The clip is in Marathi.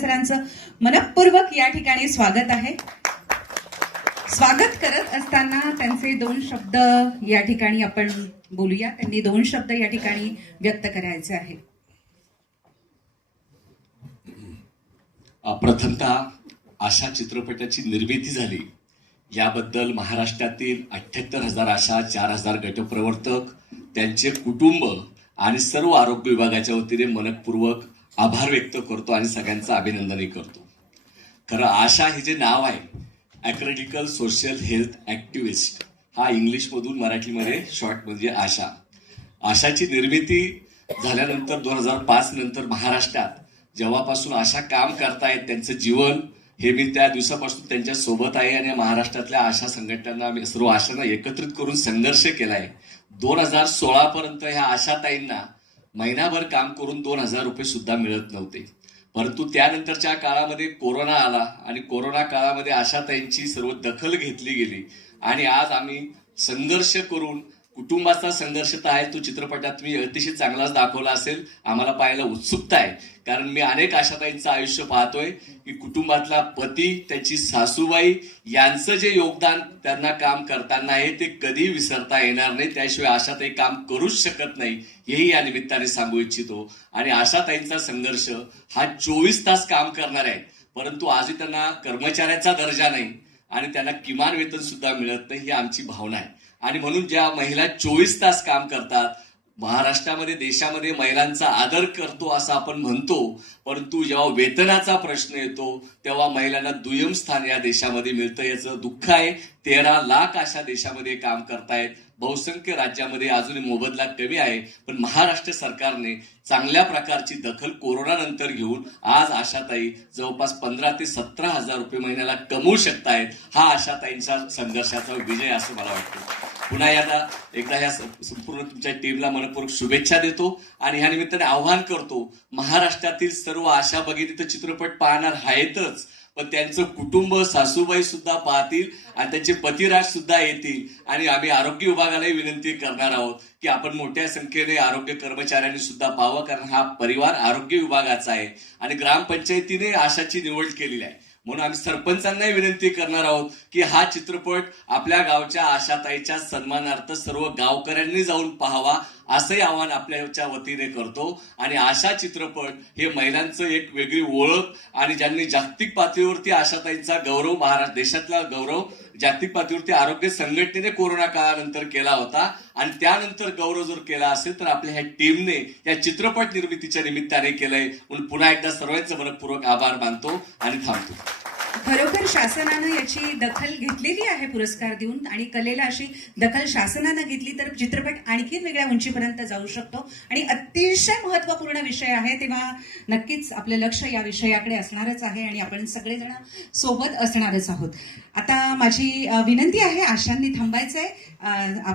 सरांचं मनपूर्वक या ठिकाणी स्वागत आहे. स्वागत करत असताना त्यांचे दोन शब्द या ठिकाणी आपण बोलूया. त्यांनी दोन शब्द या ठिकाणी व्यक्त करायचे आहेत. प्रथमतः आशा चित्रपटाची निर्मिती झाली याबद्दल महाराष्ट्रातील 78,000 आशा, 4,000 गटप्रवर्तक, त्यांचे कुटुंब आणि सर्व आरोग्य विभागाच्या वतीने मनपूर्वक आभार व्यक्त करतो आणि सगळ्यांचं अभिनंदनही करतो. खरं आशा हे जे नाव आहे, ॲक्रेडिकल सोशल हेल्थ ॲक्टिव्हिस्ट, हा इंग्लिशमधून मराठीमध्ये शॉर्ट म्हणजे आशा. आशाची निर्मिती झाल्यानंतर 2005 नंतर महाराष्ट्रात जेव्हापासून आशा काम करतायत, त्यांचं जीवन हे मी त्या दिवसापासून त्यांच्या सोबत आहे आणि महाराष्ट्रातल्या आशा संघटनांना आम्ही सर्व आशांना एकत्रित करून संघर्ष केलाय. 2016 पर्यंत ह्या आशाताईंना महिनाभर काम करून 2,000 रुपये सुद्धा मिळत नव्हते. परंतु त्यानंतरच्या काळामध्ये कोरोना आला आणि कोरोना काळामध्ये आशाताईंची सर्व दखल घेतली गेली आणि आज आम्ही संघर्ष करून, कुटुंबाचा संघर्ष तर आहे, तो चित्रपटात तुम्ही अतिशय चांगलाच दाखवला असेल. आम्हाला पाहायला उत्सुकता आहे, कारण मी अनेक आशाताईंचं आयुष्य पाहतोय की कुटुंबातला पती, त्याची सासूबाई यांचं जे योगदान त्यांना काम करताना आहे ते कधी विसरता येणार नाही. त्याशिवाय आशाताई काम करूच शकत नाही, हेही या निमित्ताने सांगू इच्छितो. आणि आशाताईंचा संघर्ष हा 24 तास काम करणार आहे, परंतु आजही त्यांना कर्मचाऱ्याचा दर्जा नाही आणि त्यांना किमान वेतन सुद्धा मिळत नाही, ही आमची भावना आहे. आणि म्हणून ज्या महिला 24 तास काम करतात, महाराष्ट्रामध्ये, देशामध्ये महिलांचा आदर करतो असं आपण म्हणतो, परंतु जेव्हा वेतनाचा प्रश्न येतो तेव्हा महिलांना दुय्यम स्थान या देशामध्ये मिळतं. याचं दुःख आहे. 13 लाख अशा देशामध्ये काम करतायत. बहुसंख्य राज्यामध्ये अजूनही मोबदला कमी आहे, पण महाराष्ट्र सरकारने चांगल्या प्रकारची दखल कोरोनानंतर घेऊन आज आशाताई जवळपास 15,000 ते 17,000 रुपये महिन्याला कमवू शकतायत. हा आशाताईंचा संघर्षाचा विजय असं मला वाटतं. पुन्हा एकदा ह्या संपूर्ण तुमच्या टीमला मनपूर्वक शुभेच्छा देतो आणि ह्या निमित्ताने आव्हान करतो, महाराष्ट्रातील सर्व आशा भगिनी तर चित्रपट पाहणार आहेतच, पण त्यांचं कुटुंब, सासूबाई सुद्धा पाहतील आणि त्यांचे पतिराज सुद्धा येतील. आणि आम्ही आरोग्य विभागालाही विनंती करणार आहोत की आपण मोठ्या संख्येने आरोग्य कर्मचाऱ्यांनी सुद्धा पाहावं, कारण हा परिवार आरोग्य विभागाचा आहे आणि ग्रामपंचायतीने आशाची निवड केलेली आहे. म्हणून आम्ही सरपंचांनाही विनंती करणार आहोत की हा चित्रपट आपल्या गावच्या आशाताईच्या सन्मानार्थ सर्व गावकऱ्यांनी जाऊन पाहावा, असंही आवाहन आपल्याच्या वतीने करतो. आणि आशा चित्रपट हे महिलांचं एक वेगळी ओळख आणि ज्यांनी जागतिक पातळीवरती आशाताईंचा गौरव, महाराष्ट्र देशातला गौरव जागतिक पातळीवरती आरोग्य संघटनेने कोरोना काळानंतर केला होता आणि त्यानंतर गौरव जर केला असेल तर आपल्या ह्या टीमने या चित्रपट निर्मितीच्या निमित्ताने केलंय. म्हणून पुन्हा एकदा सर्वांचे मनपूर्वक आभार मानतो आणि थांबतो. खरोखर शासनानं याची दखल घेतलेली आहे पुरस्कार देऊन, आणि कलेला अशी दखल शासनानं घेतली तर चित्रपट आणखीन वेगळ्या उंचीपर्यंत जाऊ शकतो. आणि अतिशय महत्त्वपूर्ण विषय आहे, तेव्हा नक्कीच आपलं लक्ष या विषयाकडे असणारच आहे आणि आपण सगळेजण सोबत असणारच आहोत. आता माझी विनंती आहे, आशांनी थांबायचंय. आपल्याला